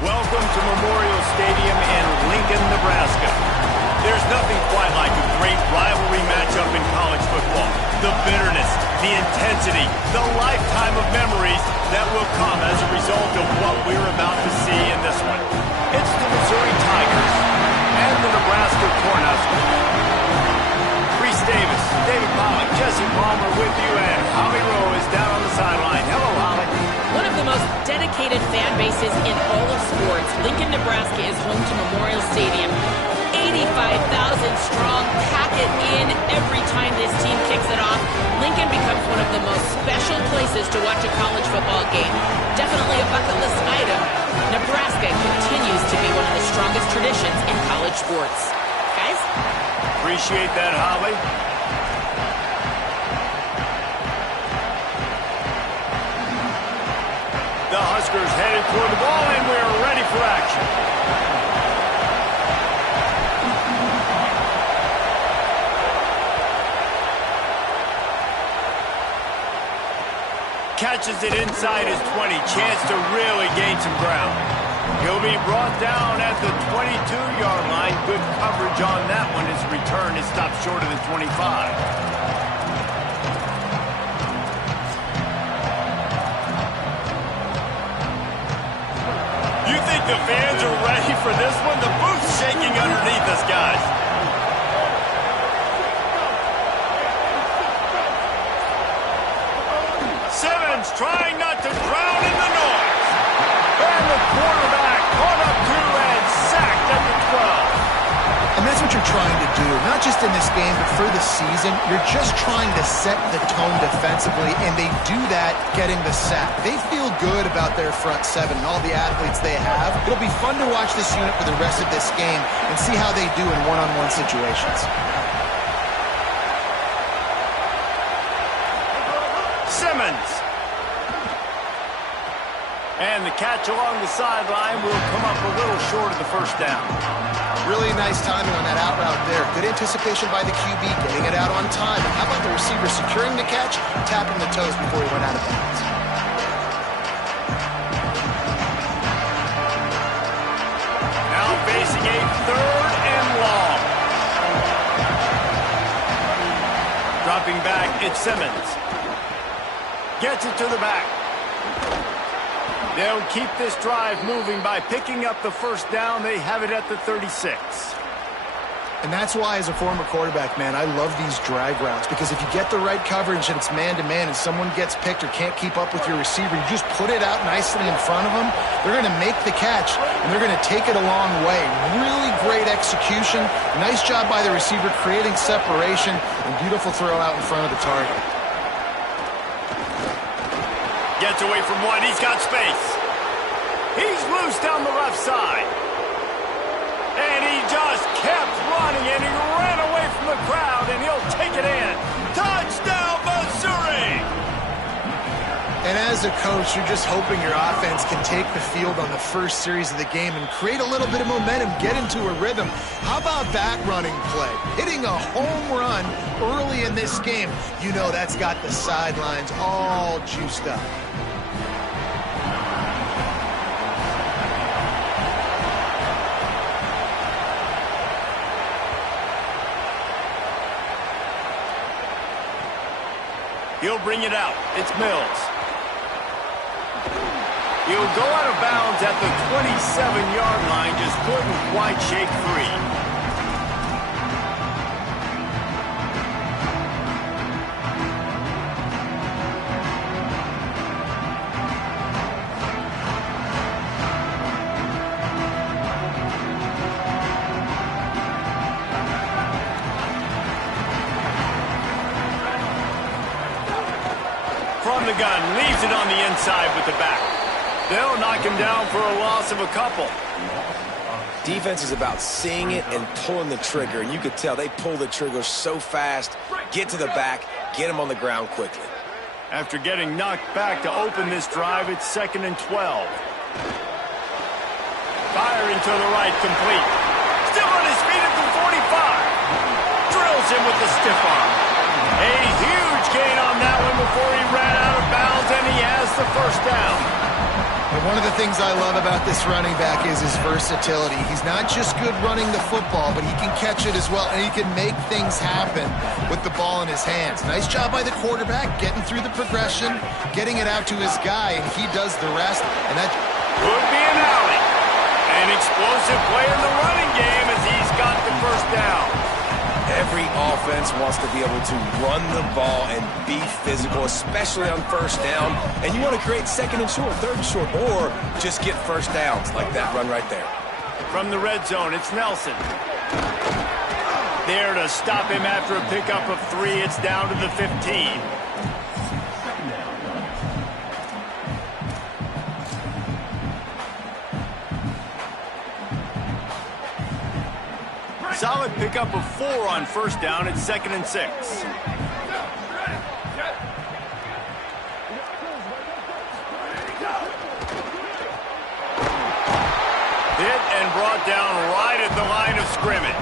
Welcome to Memorial Stadium in Lincoln, Nebraska. There's nothing quite like a great rivalry matchup in college football. The bitterness, the intensity, the lifetime of memories that will come as a result of what we're about to see in this one. It's the Missouri Tigers and the Nebraska Cornhuskers. Reese Davis, David Pollock, Jesse Palmer with you, and Holly Rowe is down on the sideline. Hello, Holly. One of the most dedicated fan bases in all of sports, Lincoln, Nebraska is home to Memorial Stadium. 85,000 strong, pack it in every time this team kicks it off. Lincoln becomes one of the most special places to watch a college football game. Definitely a bucket list item. Nebraska continues to be one of the strongest traditions in college sports. Guys? Appreciate that, Holly. The Huskers headed toward the ball, and we're ready for action. Catches it inside his 20. Chance to really gain some ground. He'll be brought down at the 22-yard line. Good coverage on that one. His return is stopped short of the 25. You think the fans are ready for this one? The booth's shaking underneath us, guys. Simmons trying not to drown in the noise. And the quarterback caught up to and sacked at the 12. And that's what you're trying to do, not just in this game, but for the season. You're just trying to set the tone defensively, and they do that getting the sack. They feel good about their front seven and all the athletes they have. It'll be fun to watch this unit for the rest of this game and see how they do in one-on-one situations. Simmons. And the catch along the sideline will come up a little short of the first down. Really nice timing on that out route there. Good anticipation by the QB, getting it out on time. And how about the receiver securing the catch, tapping the toes before he went out of bounds. Now facing a 3rd and long. Dropping back, it's Simmons. Gets it to the back. They'll keep this drive moving by picking up the first down. They have it at the 36. And that's why, as a former quarterback, man, I love these drag routes. Because if you get the right coverage and it's man-to-man and someone gets picked or can't keep up with your receiver, you just put it out nicely in front of them. They're going to make the catch, and they're going to take it a long way. Really great execution. Nice job by the receiver creating separation, and beautiful throw out in front of the target. Gets away from one. He's got space. He's loose down the left side. And he just kept running, and he ran away from the crowd, and he'll take it in. Touchdown, Missouri! And as a coach, you're just hoping your offense can take the field on the first series of the game and create a little bit of momentum, get into a rhythm. How about that running play? Hitting a home run early in this game. You know that's got the sidelines all juiced up. He'll bring it out. It's Mills. He'll go out of bounds at the 27-yard line. Just couldn't quite shake free. From the gun, leaves it on the inside with the back. They'll knock him down for a loss of a couple. Defense is about seeing it and pulling the trigger. And you could tell they pull the trigger so fast, get to the back, get him on the ground quickly. After getting knocked back to open this drive, it's 2nd and 12. Firing to the right, complete. Still on his feet at the 45. Drills him with the stiff arm. A huge gain on that one before he ran out of bounds, and he has the first down. And one of the things I love about this running back is his versatility. He's not just good running the football, but he can catch it as well, and he can make things happen with the ball in his hands. Nice job by the quarterback, getting through the progression, getting it out to his guy, and he does the rest. And that could be an alley. An explosive play in the running game as he's got the first down. Every offense wants to be able to run the ball and be physical, especially on first down. And you want to create second and short, third and short, or just get first downs like that run right there. From the red zone, it's Nelson. There to stop him after a pickup of 3. It's down to the 15. Solid pickup of 4 on first down. It's 2nd and 6. Hit and brought down right at the line of scrimmage.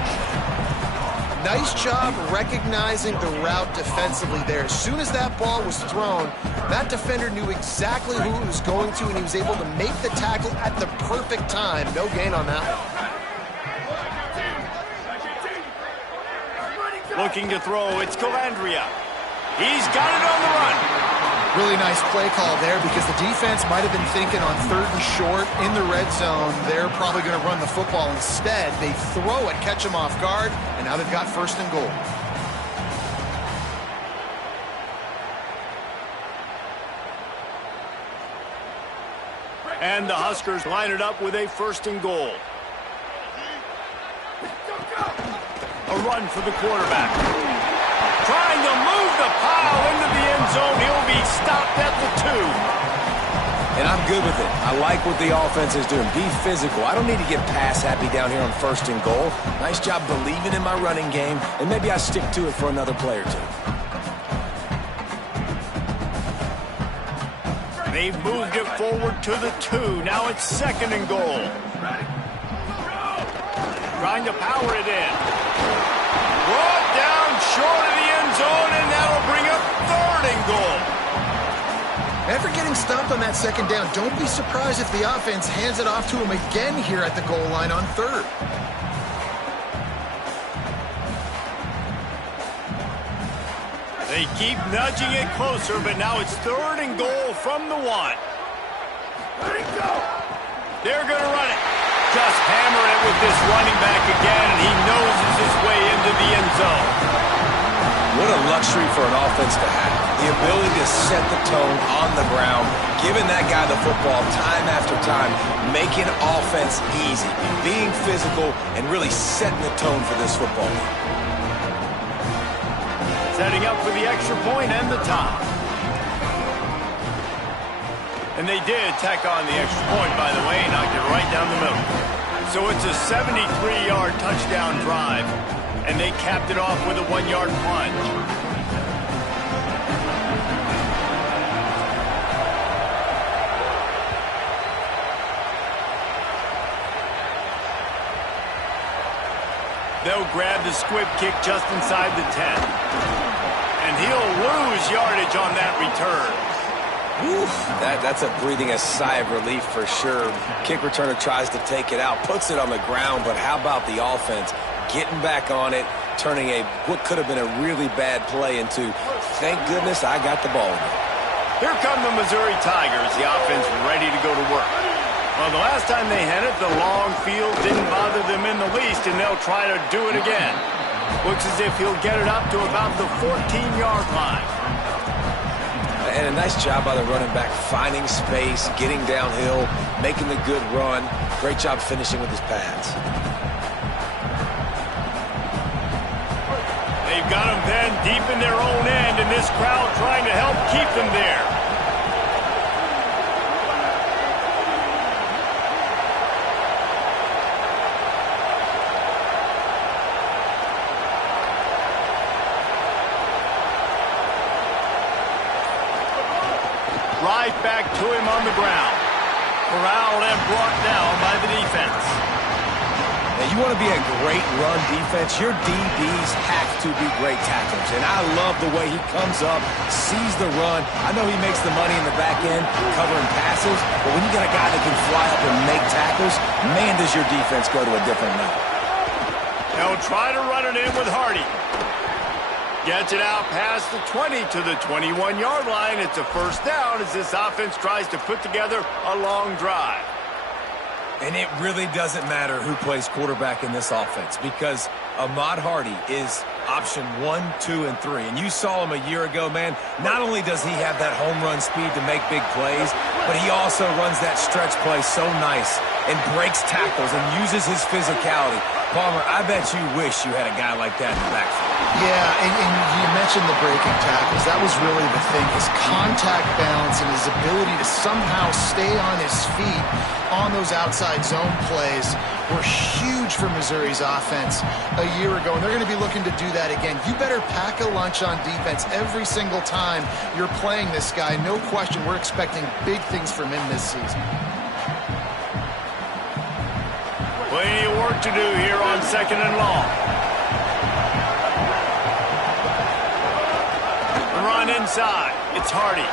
Nice job recognizing the route defensively there. As soon as that ball was thrown, that defender knew exactly who it was going to, and he was able to make the tackle at the perfect time. No gain on that one. Looking to throw, it's Calandria. He's got it on the run. Really nice play call there because the defense might have been thinking on 3rd and short in the red zone. They're probably going to run the football instead. They throw it, catch them off guard, and now they've got 1st and goal. And the Huskers line it up with a 1st and goal. A run for the quarterback. Trying to move the pile into the end zone. He'll be stopped at the 2. And I'm good with it. I like what the offense is doing. Be physical. I don't need to get pass happy down here on 1st and goal. Nice job believing in my running game, and maybe I stick to it for another play or 2. They've moved it forward to the 2. Now it's 2nd and goal. Trying to power it in. Brought down short of the end zone, and that'll bring up 3rd and goal. After getting stopped on that 2nd down, don't be surprised if the offense hands it off to him again here at the goal line on 3rd. They keep nudging it closer, but now it's 3rd and goal from the 1. Let it go. They're going to run it. Just hammer it with this running back again, and he noses his way into the end zone. What a luxury for an offense to have. The ability to set the tone on the ground, giving that guy the football time after time, making offense easy, being physical, and really setting the tone for this football game. Setting up for the extra point and the tie. And they did tack on the extra point, by the way, knocked it right down the middle. So it's a 73-yard touchdown drive, and they capped it off with a 1-yard plunge. They'll grab the squib kick just inside the 10. And he'll lose yardage on that return. Oof, that's a breathing a sigh of relief for sure. Kick returner tries to take it out, puts it on the ground, but how about the offense getting back on it, turning what could have been a really bad play into, thank goodness I got the ball. Here come the Missouri Tigers, the offense ready to go to work. Well, the last time they had it, the long field didn't bother them in the least, and they'll try to do it again. Looks as if he'll get it up to about the 14-yard line. And a nice job by the running back, finding space, getting downhill, making the good run. Great job finishing with his pads. They've got them then deep in their own end, and this crowd trying to help keep them there. Right back to him on the ground. Corralled and brought down by the defense. Now, you want to be a great run defense, your DBs have to be great tacklers. And I love the way he comes up, sees the run. I know he makes the money in the back end covering passes, but when you got a guy that can fly up and make tackles, man, does your defense go to a different level. They'll try to run it in with Hardy. Gets it out past the 20 to the 21-yard line. It's a first down as this offense tries to put together a long drive. And it really doesn't matter who plays quarterback in this offense because Ahmad Hardy is option 1, 2, and 3. And you saw him a year ago, man. Not only does he have that home run speed to make big plays, but he also runs that stretch play so nice and breaks tackles and uses his physicality. Palmer, I bet you wish you had a guy like that in the backfield. Yeah, and you mentioned the breaking tackles. That was really the thing. His contact balance and his ability to somehow stay on his feet on those outside zone plays were huge for Missouri's offense a year ago, and they're going to be looking to do that again. You better pack a lunch on defense every single time you're playing this guy. No question, we're expecting big things from him this season. Plenty of work to do here on 2nd and long. Run inside. It's Hardy.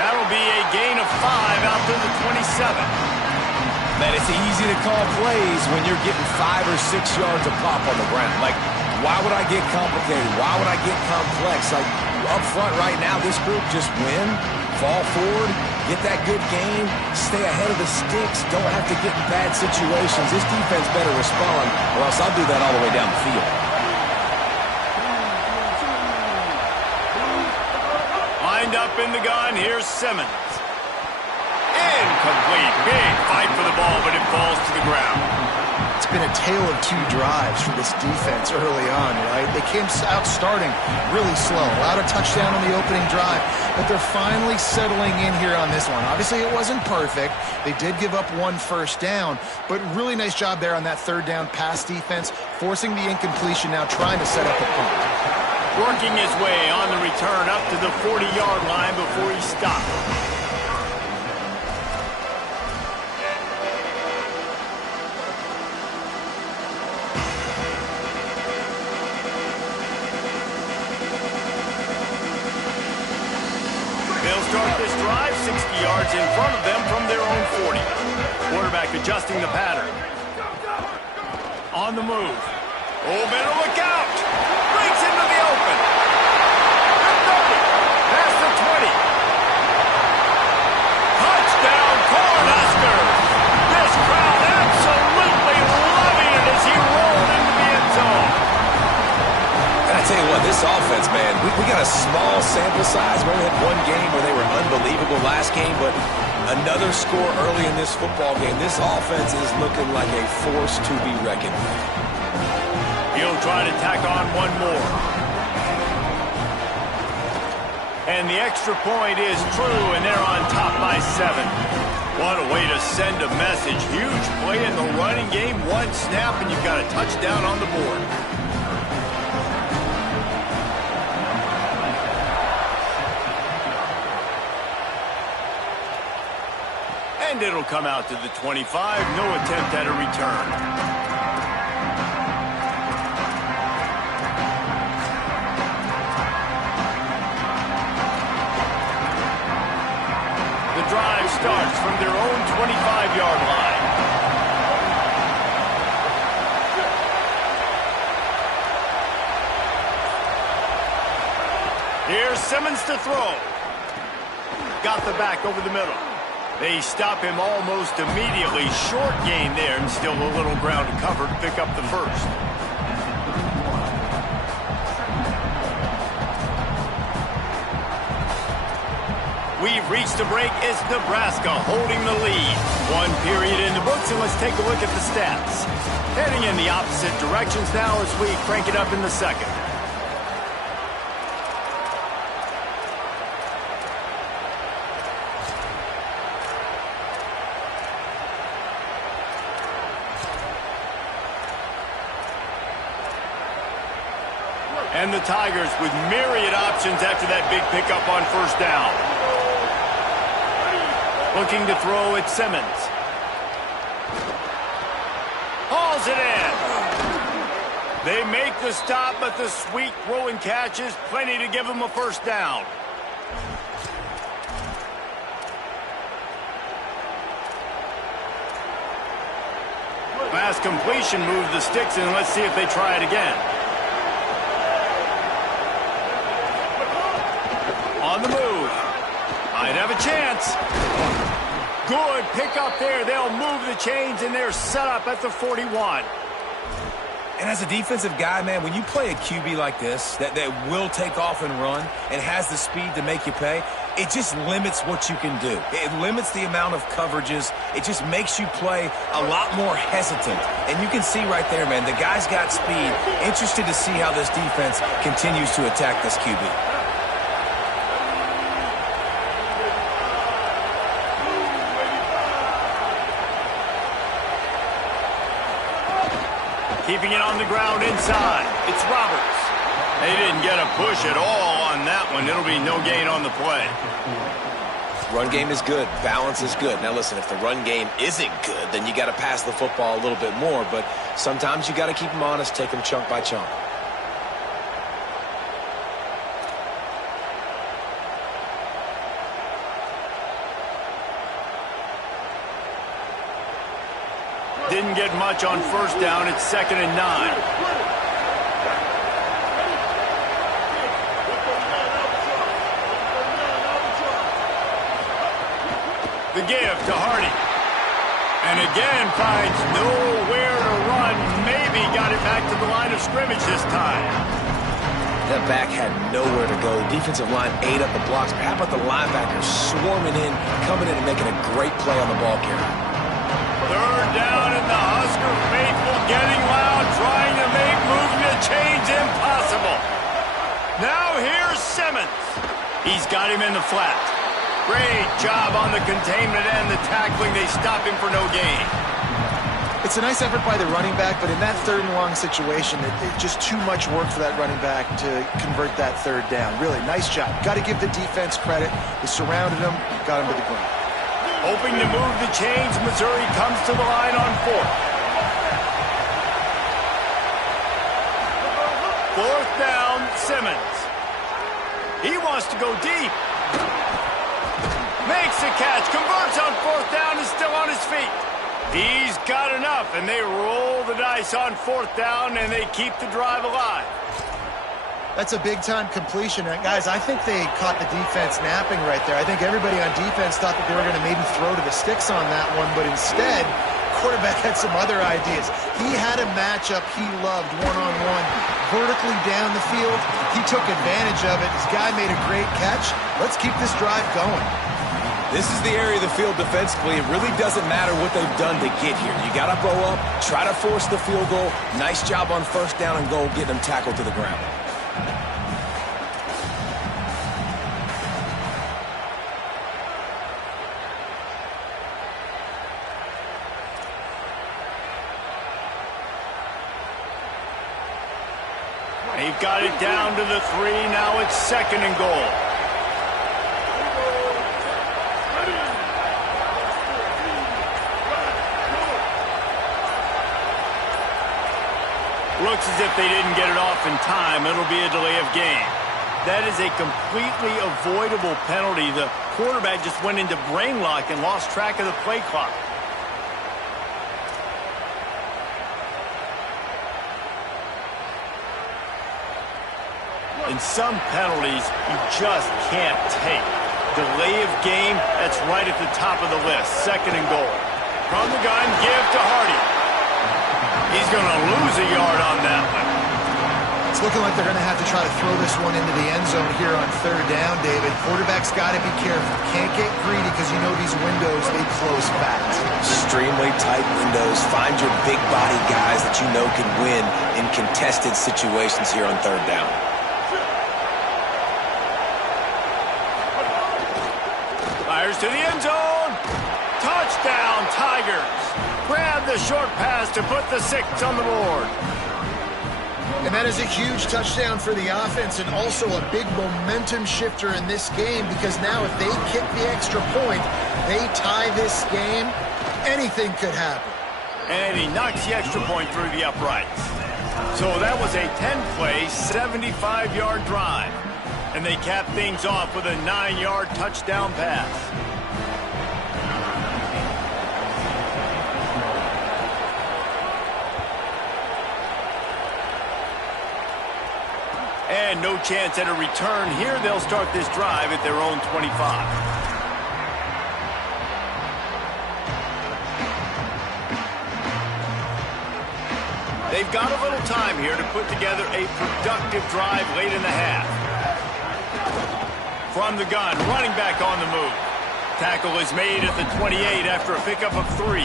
That'll be a gain of 5 out to the 27. Man, it's easy to call plays when you're getting 5 or 6 yards of pop on the ground. Like, why would I get complicated? Why would I get complex? Like, up front right now, this group just win, fall forward, get that good game, stay ahead of the sticks, don't have to get in bad situations. This defense better respond, or else I'll do that all the way down the field. Lined up in the gun, here's Simmons. Incomplete. Big fight for the ball, but it falls to the ground. It's been a tale of 2 drives for this defense early on, right? They came out starting really slow, allowed a touchdown on the opening drive, but they're finally settling in here on this one. Obviously, it wasn't perfect. They did give up 1 first down, but really nice job there on that 3rd down pass defense, forcing the incompletion, now trying to set up a punt. Working his way on the return up to the 40-yard line before he stopped. They'll start this drive 60 yards in front of them from their own 40. Quarterback adjusting the pattern. On the move. Oh, better look out! Breaks into the open. The 30. Past the 20. Touchdown, Cornhuskers! This crowd absolutely loving it as he rolled into the end zone. And I tell you what, this offense, man, we got a small sample size. We only had 1 game where they were unbelievable last game, but another score early in this football game. This offense is looking like a force to be reckoned with. He'll try to tack on 1 more. And the extra point is true, and they're on top by 7. What a way to send a message. Huge play in the running game. 1 snap, and you've got a touchdown on the board. And it'll come out to the 25. No attempt at a return. Drive starts from their own 25-yard line. Here's Simmons to throw. Got the back over the middle. They stop him almost immediately. Short gain there, and still a little ground to cover to pick up the first. We've reached a break. It's Nebraska holding the lead. 1 period in the books, and let's take a look at the stats. Heading in the opposite directions now as we crank it up in the second. And the Tigers with myriad options after that big pickup on first down. Looking to throw at Simmons. hauls it in. They make the stop, but the sweet throwing catch is plenty to give them a first down. Pass completion, move the sticks, and let's see if they try it again. On the move. Might have a chance. Good pick up there. They'll move the chains, and they're set up at the 41. And as a defensive guy, man, when you play a QB like this that will take off and run and has the speed to make you pay, it just limits what you can do. It limits the amount of coverages. It just makes you play a lot more hesitant. And you can see right there, man, the guy's got speed. Interested to see how this defense continues to attack this QB. Keeping it on the ground inside. It's Roberts. They didn't get a push at all on that one. It'll be no gain on the play. Run game is good. Balance is good. Now, listen, if the run game isn't good, then you got to pass the football a little bit more. But sometimes you got to keep them honest, take them chunk by chunk. Didn't get much on first down. It's 2nd and 9. The give to Hardy. And again finds nowhere to run. Maybe got it back to the line of scrimmage this time. That back had nowhere to go. Defensive line ate up the blocks. But how about the linebackers swarming in, coming in and making a great play on the ball carrier? 3rd down, and the Husker faithful getting loud, trying to make moving the chains impossible. Now here's Simmons. He's got him in the flat. Great job on the containment and the tackling. They stop him for no gain. It's a nice effort by the running back, but in that 3rd and long situation, it's just too much work for that running back to convert that 3rd down. Really, nice job. Got to give the defense credit. They surrounded him, got him to the ground. Hoping to move the chains, Missouri comes to the line on 4th. 4th down, Simmons. He wants to go deep. Makes the catch, converts on 4th down, is still on his feet. He's got enough, and they roll the dice on 4th down, and they keep the drive alive. That's a big-time completion. And guys, I think they caught the defense napping right there. I think everybody on defense thought that they were going to maybe throw to the sticks on that one, but instead, quarterback had some other ideas. He had a matchup he loved one-on-one, vertically down the field. He took advantage of it. His guy made a great catch. Let's keep this drive going. This is the area of the field defensively. It really doesn't matter what they've done to get here. You got to go up, try to force the field goal. Nice job on 1st down and goal, getting them tackled to the ground. They've got it down to the 3. Now it's 2nd and goal. Looks as if they didn't get it off in time. It'll be a delay of game. That is a completely avoidable penalty. The quarterback just went into brain lock and lost track of the play clock. And some penalties you just can't take. Delay of game, that's right at the top of the list. 2nd and goal. From the gun, give to Hardy. He's going to lose a yard on that one. It's looking like they're going to have to try to throw this one into the end zone here on 3rd down, David. Quarterback's got to be careful. Can't get greedy because you know these windows, they close fast. Extremely tight windows. Find your big body guys that you know can win in contested situations here on 3rd down. Fires to the end zone. Touchdown, Tigers. Grab the short pass to put the 6 on the board. And that is a huge touchdown for the offense and also a big momentum shifter in this game because now if they kick the extra point, they tie this game, anything could happen. And he knocks the extra point through the uprights. So that was a 10-play, 75-yard drive. And they cap things off with a 9-yard touchdown pass. And no chance at a return here. They'll start this drive at their own 25. They've got a little time here to put together a productive drive late in the half. From the gun, running back on the move. Tackle is made at the 28 after a pickup of 3.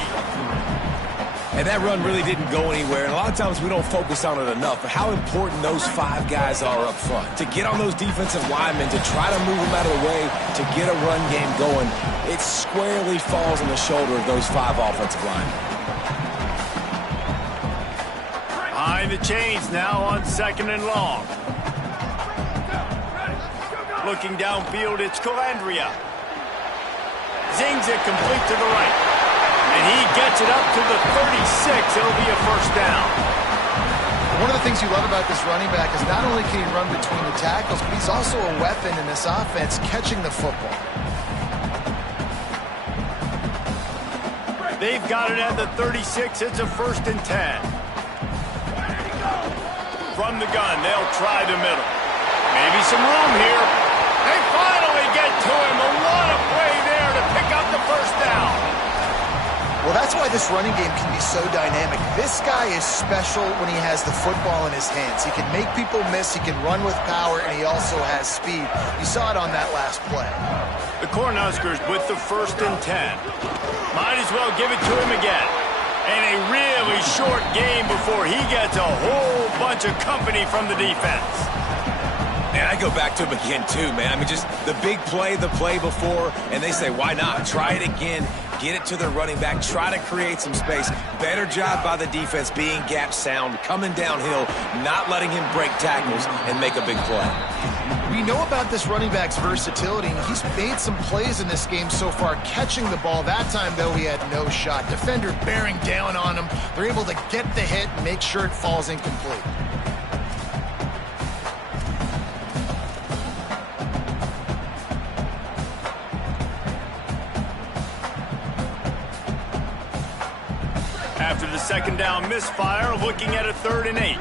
And that run really didn't go anywhere. And a lot of times we don't focus on it enough, but how important those 5 guys are up front. To get on those defensive linemen, to try to move them out of the way, to get a run game going, it squarely falls on the shoulder of those 5 offensive linemen. Behind the chains now on 2nd and long. Looking downfield, it's Calandria. Zings it complete to the right. And he gets it up to the 36. It'll be a first down. One of the things you love about this running back is not only can he run between the tackles, but he's also a weapon in this offense, catching the football. They've got it at the 36. It's a 1st and 10. From the gun, they'll try the middle. Maybe some room here. They finally get to him. What a play there to pick up the first down. Well, that's why this running game can be so dynamic. This guy is special when he has the football in his hands. He can make people miss, he can run with power, and he also has speed. You saw it on that last play. The Cornhuskers with the 1st and 10. Might as well give it to him again. And a really short game before he gets a whole bunch of company from the defense. And I go back to him again, too, man. I mean, just the big play, the play before, and they say, why not? Try it again. Get it to their running back. Try to create some space. Better job by the defense being gap sound, coming downhill, not letting him break tackles and make a big play. We know about this running back's versatility, and he's made some plays in this game so far, catching the ball. That time, though, he had no shot. Defender bearing down on him. They're able to get the hit and make sure it falls incomplete. After the 2nd down misfire, looking at a 3rd and 8.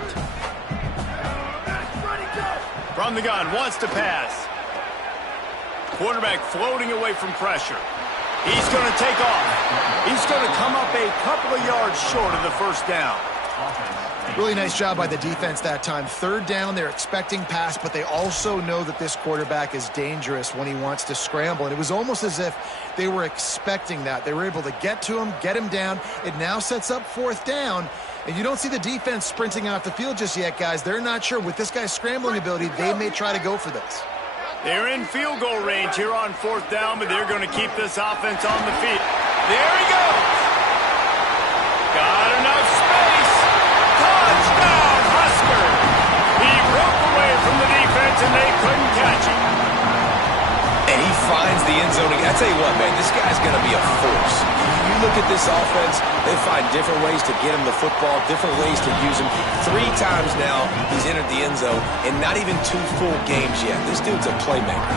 From the gun, wants to pass. Quarterback floating away from pressure. He's going to take off. He's going to come up a couple of yards short of the first down. Really nice job by the defense that time. 3rd down, they're expecting pass, but they also know that this quarterback is dangerous when he wants to scramble. And it was almost as if they were expecting that. They were able to get to him, get him down. It now sets up 4th down. And you don't see the defense sprinting off the field just yet, guys. They're not sure. With this guy's scrambling ability, they may try to go for this. They're in field goal range here on 4th down, but they're going to keep this offense on the field. There he goes. Got enough space. Touchdown, Husker. He broke away from the defense, and they couldn't catch him. And he finds the end zone. I tell you what, man, this guy's going to be a force. You look at this offense, they find different ways to get him the football, different ways to use him. 3 times now he's entered the end zone, and not even 2 full games yet. This dude's a playmaker.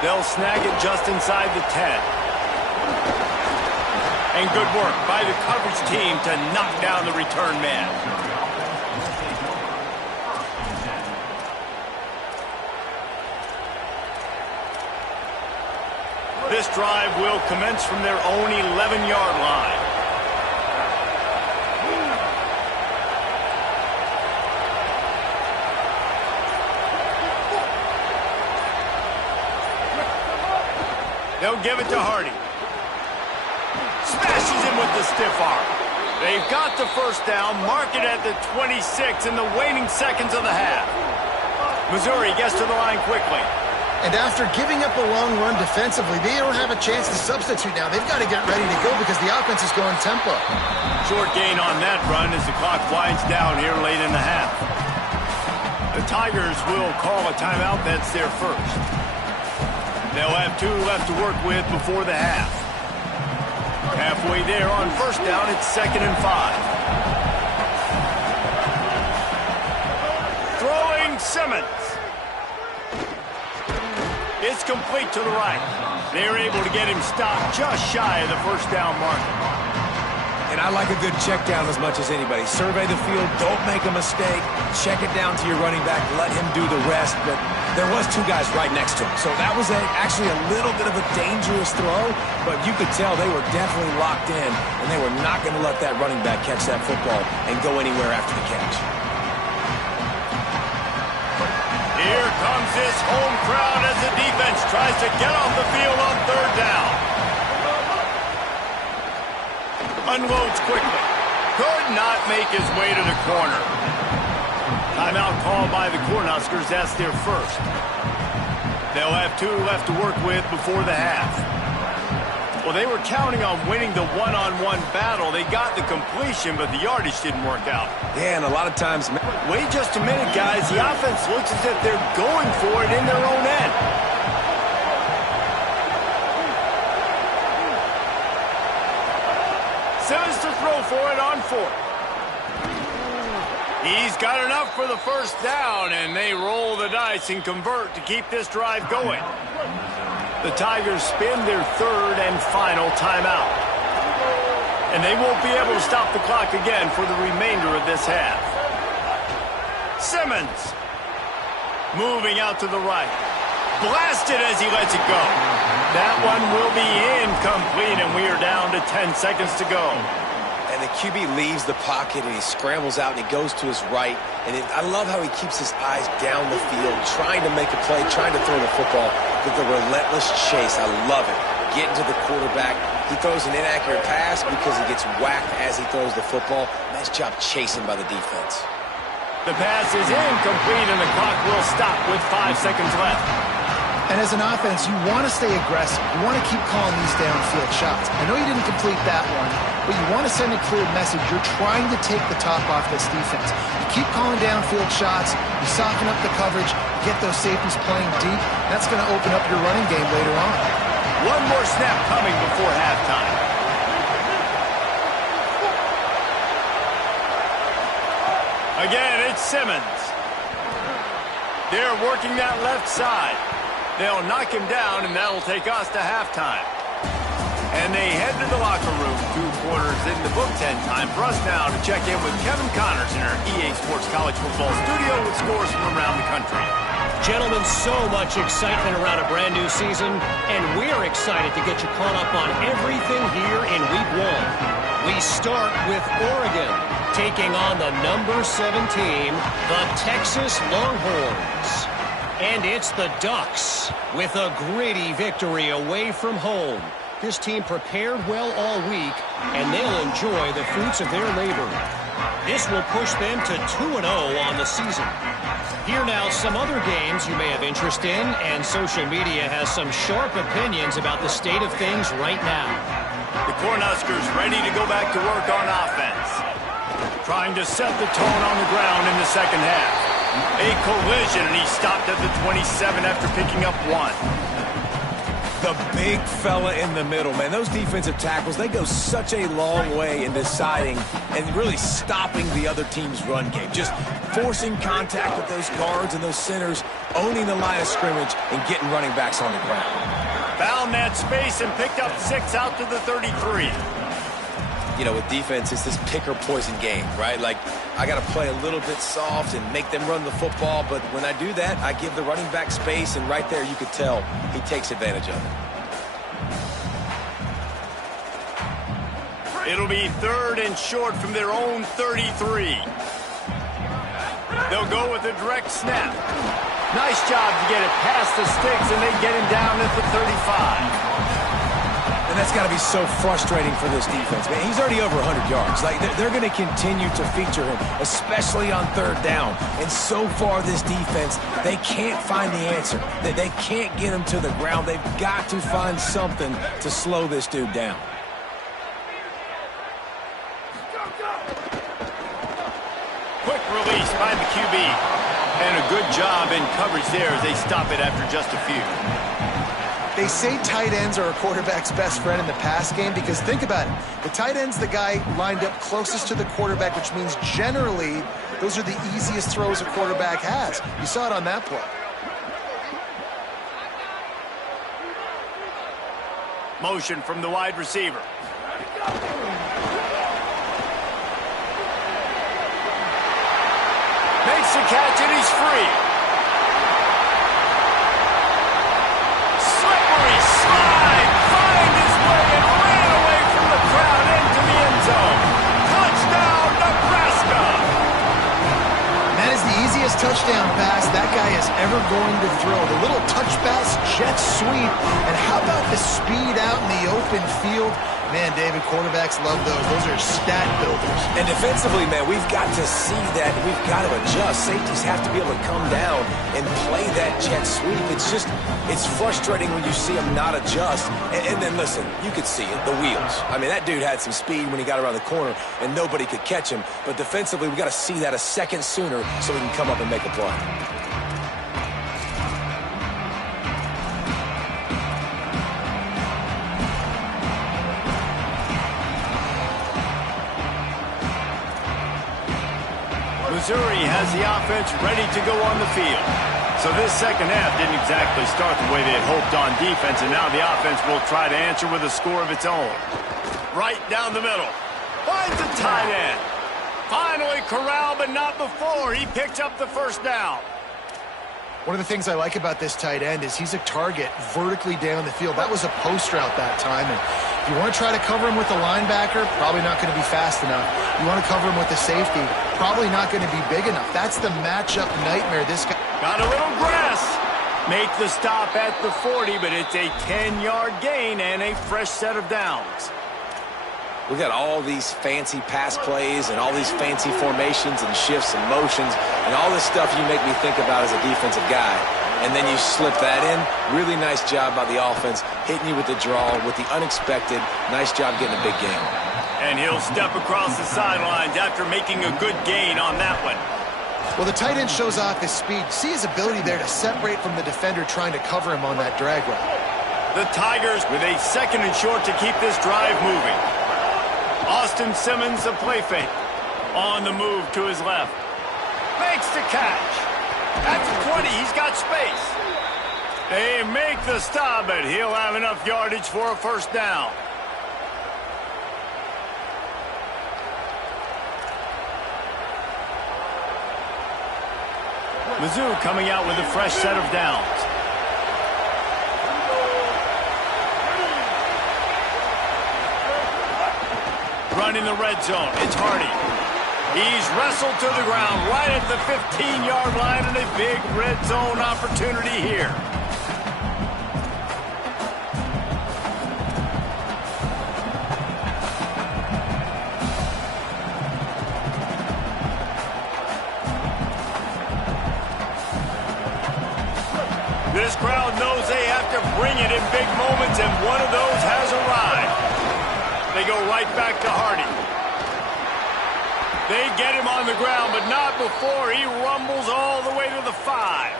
They'll snag it just inside the 10. And good work by the coverage team to knock down the return man. This drive will commence from their own 11-yard line. They'll give it to Hardy. Smashes him with the stiff arm. They've got the first down, mark it at the 26 in the waning seconds of the half. Missouri gets to the line quickly. And after giving up a long run defensively, they don't have a chance to substitute now. They've got to get ready to go because the offense is going tempo. Short gain on that run as the clock winds down here late in the half. The time Tigers will call a timeout. That's their first. They'll have 2 left to work with before the half. Halfway there on first down, it's 2nd and 5. Throwing Simmons. It's complete to the right. They're able to get him stopped just shy of the first down marker. And I like a good check down as much as anybody. Survey the field, don't make a mistake, check it down to your running back, let him do the rest. But there was 2 guys right next to him. So that was actually a little bit of a dangerous throw, but you could tell they were definitely locked in, and they were not going to let that running back catch that football and go anywhere after the catch. Here comes this home crowd as the defense tries to get off the field on 3rd down. Unloads quickly. Could not make his way to the corner. Timeout called by the Cornhuskers. That's their first. They'll have 2 left to work with before the half. Well, they were counting on winning the one-on-one battle. They got the completion, but the yardage didn't work out. Yeah, and a lot of times... Wait just a minute, guys. The offense looks as if they're going for it in their own end. Simmons to throw for it on 4th. He's got enough for the first down, and they roll the dice and convert to keep this drive going. The Tigers spin their 3rd and final timeout. And they won't be able to stop the clock again for the remainder of this half. Simmons moving out to the right. Blasted as he lets it go. That one will be incomplete, and we are down to 10 seconds to go. And the QB leaves the pocket, and he scrambles out, and he goes to his right. And I love how he keeps his eyes down the field, trying to make a play, trying to throw the football with the relentless chase. I love it. Getting to the quarterback. He throws an inaccurate pass because he gets whacked as he throws the football. Nice job chasing by the defense. The pass is incomplete, and the clock will stop with 5 seconds left. And as an offense, you want to stay aggressive. You want to keep calling these downfield shots. I know you didn't complete that one, but you want to send a clear message. You're trying to take the top off this defense. You keep calling downfield shots. You soften up the coverage. You get those safeties playing deep. That's going to open up your running game later on. One more snap coming before halftime. Again, it's Simmons. They're working that left side. They'll knock him down, and that'll take us to halftime. And they head to the locker room. 2 quarters in the book, 10 time for us now to check in with Kevin Connors in our EA Sports College Football studio with scores from around the country. Gentlemen, so much excitement around a brand new season, and we're excited to get you caught up on everything here in Week 1. We start with Oregon, taking on the number 7 team, the Texas Longhorns. And it's the Ducks with a gritty victory away from home. This team prepared well all week, and they'll enjoy the fruits of their labor. This will push them to 2-0 on the season. Here now, some other games you may have interest in, and social media has some sharp opinions about the state of things right now. The Cornhuskers ready to go back to work on offense. Trying to set the tone on the ground in the second half. A collision, and he stopped at the 27 after picking up 1. The big fella in the middle, man. Those defensive tackles, they go such a long way in deciding and really stopping the other team's run game. Just forcing contact with those guards and those centers, owning the line of scrimmage, and getting running backs on the ground. Found that space and picked up 6 out to the 33. You know, with defense, it's this pick or poison game, right? Like, I got to play a little bit soft and make them run the football, but when I do that, I give the running back space, and right there you could tell he takes advantage of it. It'll be 3rd and short from their own 33. They'll go with a direct snap. Nice job to get it past the sticks, and they get him down at the 35. And that's got to be so frustrating for this defense, man. He's already over 100 yards. Like, they're going to continue to feature him, especially on 3rd down. And so far, this defense, they can't find the answer. They can't get him to the ground. They've got to find something to slow this dude down. Quick release by the QB. And a good Good job in coverage there as they stop it after just a few. They say tight ends are a quarterback's best friend in the pass game because think about it. The tight end's the guy lined up closest to the quarterback, which means generally those are the easiest throws a quarterback has. You saw it on that play. Motion from the wide receiver. Makes the catch and he's free. Slippery slide, find his way and ran away from the crowd into the end zone. Touchdown, Nebraska! That is the easiest touchdown pass that guy is ever going to throw. The little touch pass, jet sweep, and how about the speed out in the open field? Man, David, quarterbacks love those. Those are stat builders. And defensively, man, we've got to see that. We've got to adjust. Safeties have to be able to come down and play that jet sweep. It's frustrating when you see them not adjust. And then, listen, you could see it, the wheels. I mean, that dude had some speed when he got around the corner, and nobody could catch him. But defensively, we've got to see that a second sooner so we can come up and make a play. Missouri has the offense ready to go on the field. So this second half didn't exactly start the way they had hoped on defense, and now the offense will try to answer with a score of its own. Right down the middle. Finds a tight end. Finally corralled, but not before. He picked up the first down. One of the things I like about this tight end is he's a target vertically down the field. That was a post route that time, and if you want to try to cover him with a linebacker, probably not going to be fast enough. You want to cover him with a safety, probably not going to be big enough. That's the matchup nightmare this guy. Got a little grass. Make the stop at the 40, but it's a 10-yard gain and a fresh set of downs. We got all these fancy pass plays and all these fancy formations and shifts and motions and all this stuff you make me think about as a defensive guy. And then you slip that in. Really nice job by the offense, hitting you with the draw, with the unexpected. Nice job getting a big gain. And he'll step across the sidelines after making a good gain on that one. Well, the tight end shows off his speed. See his ability there to separate from the defender trying to cover him on that drag route. The Tigers with a second and short to keep this drive moving. Austin Simmons, the play fake. On the move to his left. Makes the catch. At the 20, he's got space. They make the stop, but he'll have enough yardage for a first down. Mizzou coming out with a fresh set of downs. Running the red zone, it's Hardy. He's wrestled to the ground right at the 15-yard line and a big red zone opportunity here. This crowd knows they have to bring it in big moments, and one of those has arrived. They go right back to Hardy. They get him on the ground, but not before he rumbles all the way to the 5.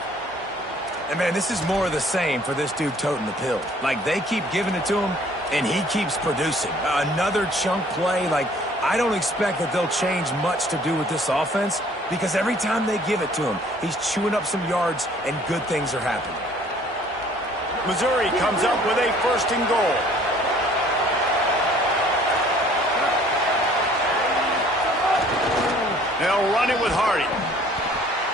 And, man, this is more of the same for this dude toting the pill. Like, they keep giving it to him, and he keeps producing. Another chunk play. Like, I don't expect that they'll change much to do with this offense because every time they give it to him, he's chewing up some yards, and good things are happening. Missouri comes up with a first and goal. They'll run it with Hardy.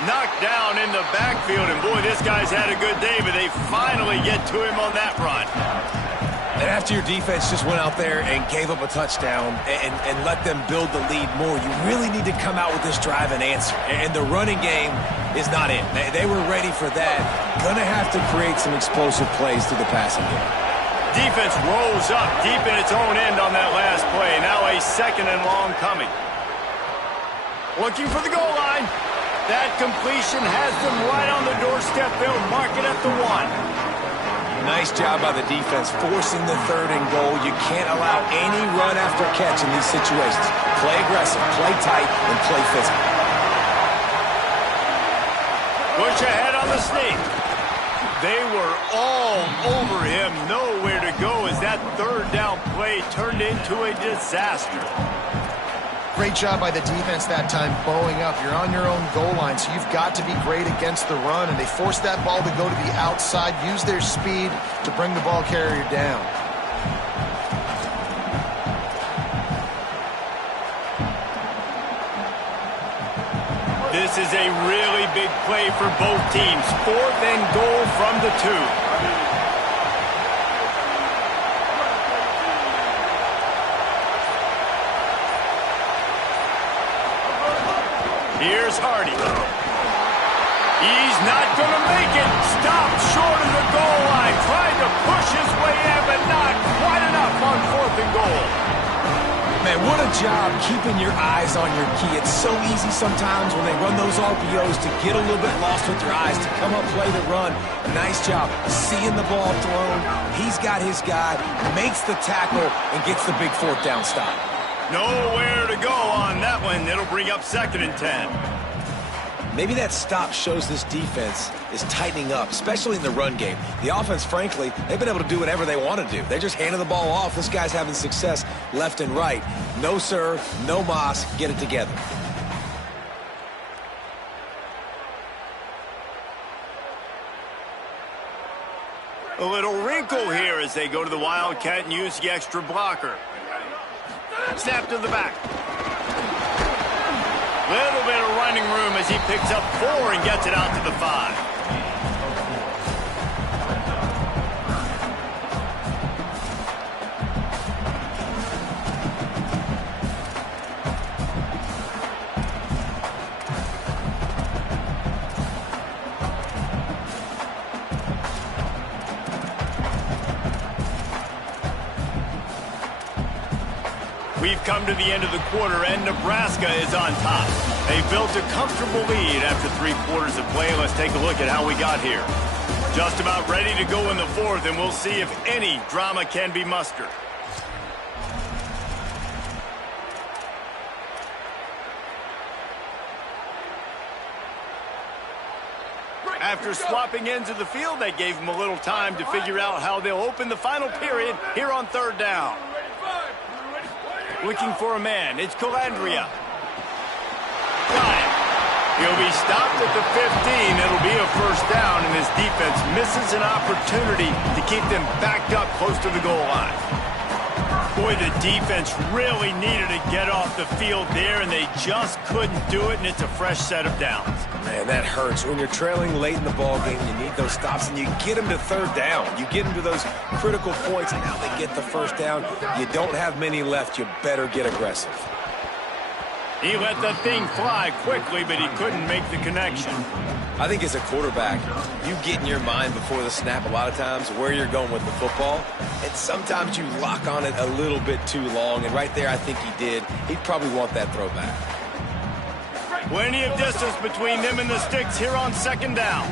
Knocked down in the backfield, and boy, this guy's had a good day, but they finally get to him on that run. And after your defense just went out there and gave up a touchdown and let them build the lead more, you really need to come out with this drive and answer. And the running game is not in. They were ready for that. Gonna have to create some explosive plays through the passing game. Defense rose up deep in its own end on that last play. Now a second and long coming. Looking for the goal line. That completion has them right on the doorstep. They'll mark it at the 1. Nice job by the defense forcing the third and goal. You can't allow any run after catch in these situations. Play aggressive, play tight, and play physical. Push ahead on the sneak. They were all over him. Nowhere to go as that third down play turned into a disaster. Great job by the defense that time, bowing up. You're on your own goal line, so you've got to be great against the run, and they forced that ball to go to the outside, use their speed to bring the ball carrier down. This is a really big play for both teams. 4th and goal from the 2. Here's Hardy. He's not going to make it. Stopped short of the goal line. Tried to push his way in, but not quite enough on 4th and goal. Man, what a job keeping your eyes on your key. It's so easy sometimes when they run those RPOs to get a little bit lost with your eyes, to come up, play the run. Nice job seeing the ball thrown. He's got his guy, makes the tackle, and gets the big 4th down stop. Nowhere to go on that one. It'll bring up 2nd and 10. Maybe that stop shows this defense is tightening up, especially in the run game. The offense, frankly, they've been able to do whatever they want to do. They're just handing the ball off. This guy's having success left and right. No sir, no mas, get it together. A little wrinkle here as they go to the Wildcat and use the extra blocker. Snap to the back. Little bit of running room as he picks up 4 and gets it out to the 5. We've come to the end of the quarter, and Nebraska is on top. They built a comfortable lead after 3 quarters of play. Let's take a look at how we got here. Just about ready to go in the 4th, and we'll see if any drama can be mustered. After swapping ends of the field, that gave them a little time to figure out how they'll open the final period here on 3rd down. Looking for a man. It's Calandria. Got it. He'll be stopped at the 15. It'll be a 1st down, and this defense misses an opportunity to keep them backed up close to the goal line. Boy, the defense really needed to get off the field there, and they just couldn't do it, and it's a fresh set of downs. Man, that hurts. When you're trailing late in the ball game, you need those stops, and you get them to 3rd down. You get them to those critical points, and now they get the 1st down. You don't have many left. You better get aggressive. He let the thing fly quickly, but he couldn't make the connection. I think as a quarterback, you get in your mind before the snap a lot of times where you're going with the football, and sometimes you lock on it a little bit too long, and right there I think he did. He'd probably want that throwback. Plenty of distance between them and the sticks here on 2nd down.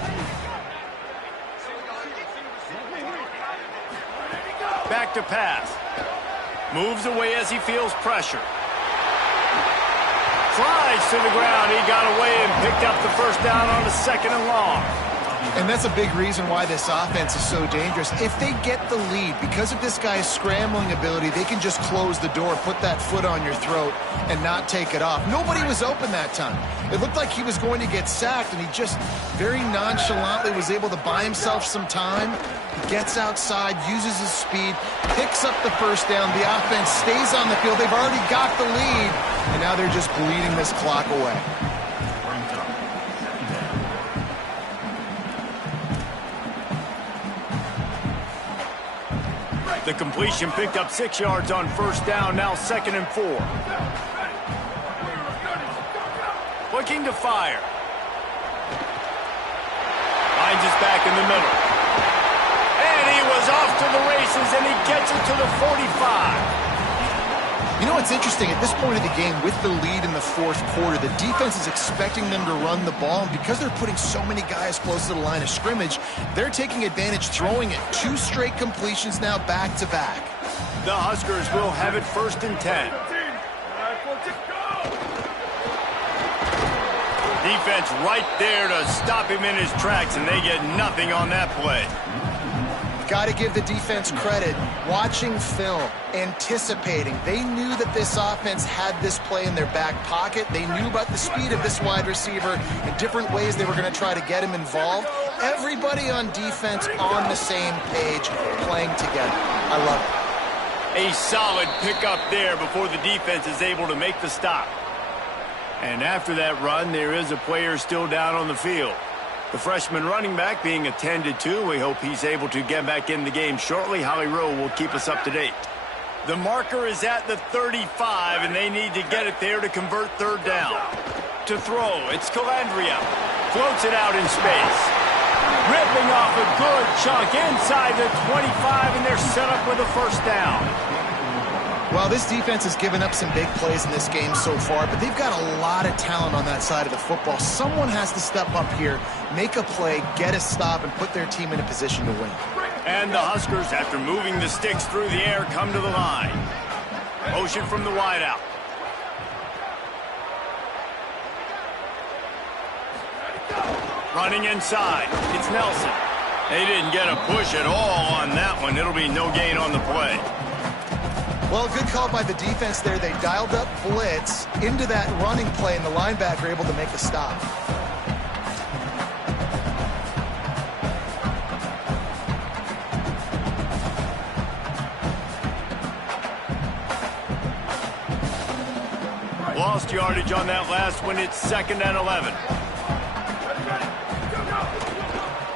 Back to pass. Moves away as he feels pressure. Slides to the ground. He got away and picked up the 1st down on a 2nd and long. And that's a big reason why this offense is so dangerous. If they get the lead, because of this guy's scrambling ability, they can just close the door, put that foot on your throat, and not take it off. Nobody was open that time. It looked like he was going to get sacked, and he just very nonchalantly was able to buy himself some time. He gets outside, uses his speed, picks up the 1st down. The offense stays on the field. They've already got the lead, and now they're just bleeding this clock away. The completion picked up 6 yards on 1st down, now 2nd and 4. Looking to fire. Finds his back in the middle. And he was off to the races, and he gets it to the 45. You know what's interesting? At this point of the game, with the lead in the 4th quarter, the defense is expecting them to run the ball. And because they're putting so many guys close to the line of scrimmage, they're taking advantage, throwing it. 2 straight completions now back-to-back. The Huskers will have it 1st and 10. defense right there to stop him in his tracks, and they get nothing on that play. Got to give the defense credit. Watching film, anticipating. They knew that this offense had this play in their back pocket. They knew about the speed of this wide receiver and different ways they were going to try to get him involved. Everybody on defense on the same page, playing together. I love it. A solid pickup there before the defense is able to make the stop. And after that run, there is a player still down on the field. The freshman running back being attended to. We hope he's able to get back in the game shortly. Holly Rowe will keep us up to date. The marker is at the 35, and they need to get it there to convert third down. To throw, it's Calandria. Floats it out in space. Ripping off a good chunk inside the 25, and they're set up with a first down. Well, this defense has given up some big plays in this game so far, but they've got a lot of talent on that side of the football. Someone has to step up here, make a play, get a stop, and put their team in a position to win. And the Huskers, after moving the sticks through the air, come to the line. Motion from the wideout. Running inside. It's Nelson. They didn't get a push at all on that one. It'll be no gain on the play. Well, good call by the defense there. They dialed up blitz into that running play, and the linebacker able to make a stop. Lost yardage on that last one. It's 2nd and 11.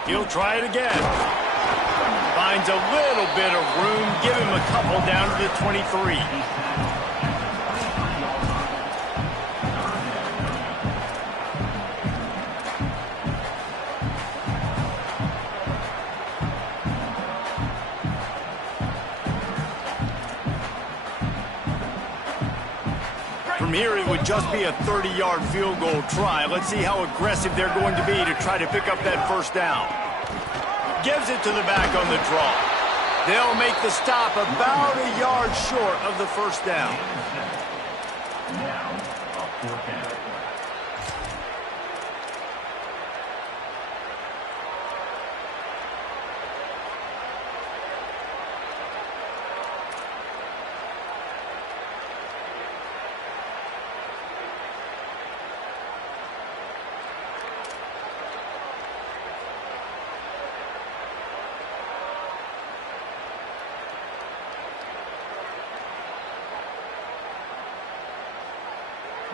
He'll try it again. Finds a little bit of room. Give him a couple down to the 23. From here, it would just be a 30-yard field goal try. Let's see how aggressive they're going to be to try to pick up that first down. Gives it to the back on the draw. They'll make the stop about a yard short of the first down.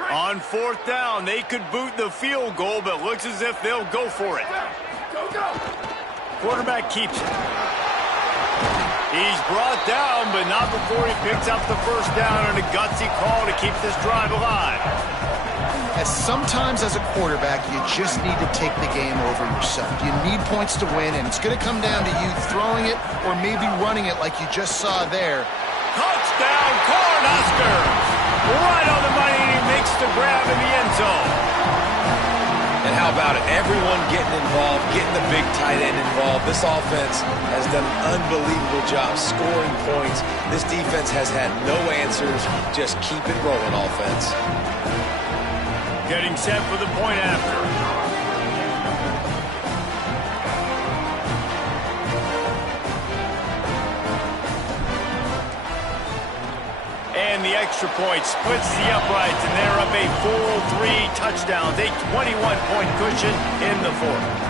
On 4th down, they could boot the field goal, but looks as if they'll go for it. Quarterback keeps it. He's brought down, but not before he picks up the first down on a gutsy call to keep this drive alive. Sometimes as a quarterback, you just need to take the game over yourself. You need points to win, and it's going to come down to you throwing it or maybe running it like you just saw there. Touchdown, Cornhuskers! Right on the money, and he makes the grab in the end zone. And how about it? Everyone getting involved, getting the big tight end involved. This offense has done an unbelievable job scoring points. This defense has had no answers. Just keep it rolling, offense. Getting set for the point after. And the extra point splits the uprights, and they're up a full 3 touchdowns, a 21-point cushion in the 4th.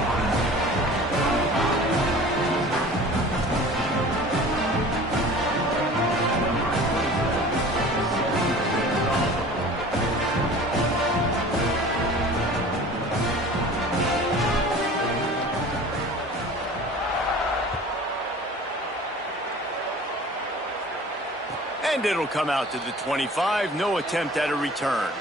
And it'll come out to the 25. No attempt at a return.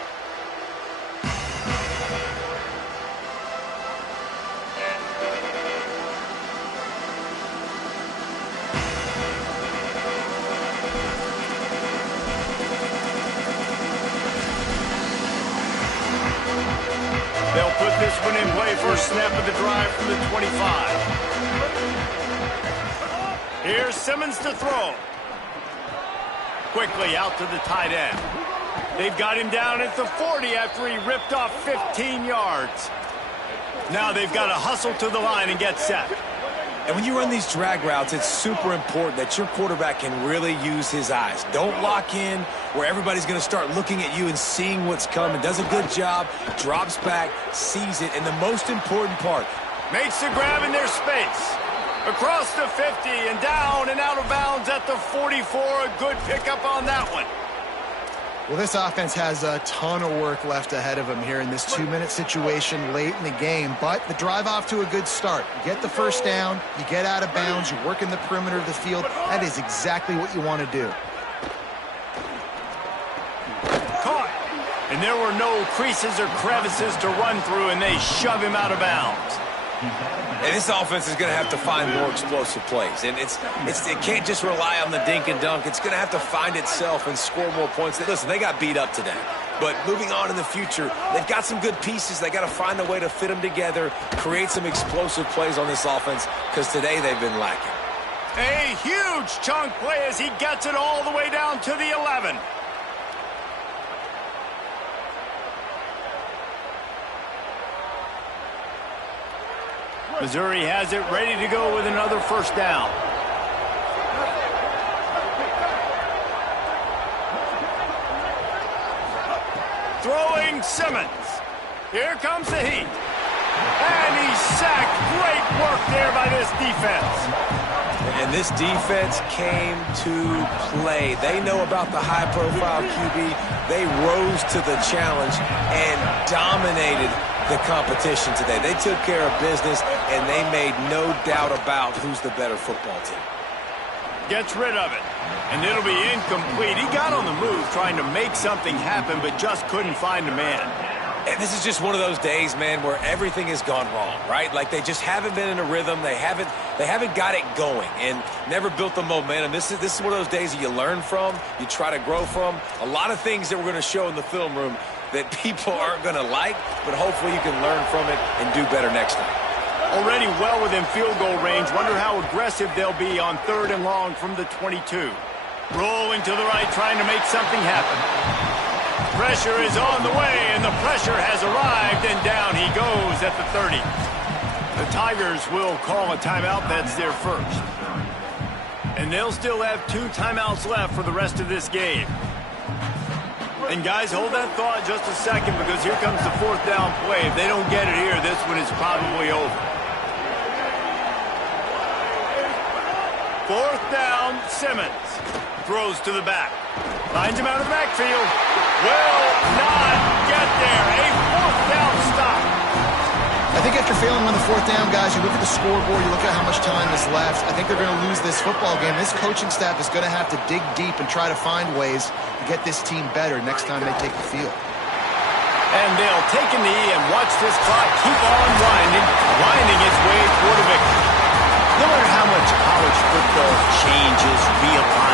They'll put this one in play. First snap of the drive from the 25. Here's Simmons to throw. Quickly out to the tight end. They've got him down at the 40 after he ripped off 15 yards. Now they've got to hustle to the line and get set. And when you run these drag routes, it's super important that your quarterback can really use his eyes. Don't lock in where everybody's going to start looking at you and seeing what's coming. Does a good job, drops back, sees it, and the most important part, makes the grab in their space. Across the 50 and down and out of bounds at the 44. A good pickup on that one. Well, this offense has a ton of work left ahead of them here in this 2-minute situation late in the game, but the drive off to a good start. You get the first down, you get out of bounds, you work in the perimeter of the field. That is exactly what you want to do. Caught. And there were no creases or crevices to run through, and they shove him out of bounds. And this offense is going to have to find more explosive plays. And it can't just rely on the dink and dunk. It's going to have to find itself and score more points. Listen, they got beat up today. But moving on in the future, they've got some good pieces. They got to find a way to fit them together, create some explosive plays on this offense, because today they've been lacking. A huge chunk play as he gets it all the way down to the 11. Missouri has it ready to go with another first down. Throwing Simmons. Here comes the heat. And he's sacked. Great work there by this defense. And this defense came to play. They know about the high-profile QB. They rose to the challenge and dominated the competition today. They took care of business, and they made no doubt about who's the better football team. Gets rid of it, and it'll be incomplete. He got on the move trying to make something happen, but just couldn't find a man. And this is just one of those days, man, where everything has gone wrong, right? Like they just haven't been in a rhythm. They haven't got it going and never built the momentum. This is one of those days that you learn from, you try to grow from. A lot of things that we're going to show in the film room that people aren't going to like, but hopefully you can learn from it and do better next time. Already well within field goal range. Wonder how aggressive they'll be on 3rd and long from the 22. Rolling to the right, trying to make something happen. Pressure is on the way, and the pressure has arrived, and down he goes at the 30. The Tigers will call a timeout. That's their first. And they'll still have 2 timeouts left for the rest of this game. And guys, hold that thought just a second, because here comes the 4th down play. If they don't get it here, this one is probably over. 4th down, Simmons throws to the back. Finds him out of the backfield. Will not get there. A 4th down stop. I think after failing on the 4th down, guys, you look at the scoreboard, you look at how much time is left. I think they're going to lose this football game. This coaching staff is going to have to dig deep and try to find ways to get this team better next time they take the field. And they'll take a knee and watch this clock keep on winding its way toward a victory. No matter how much college football changes, realigns,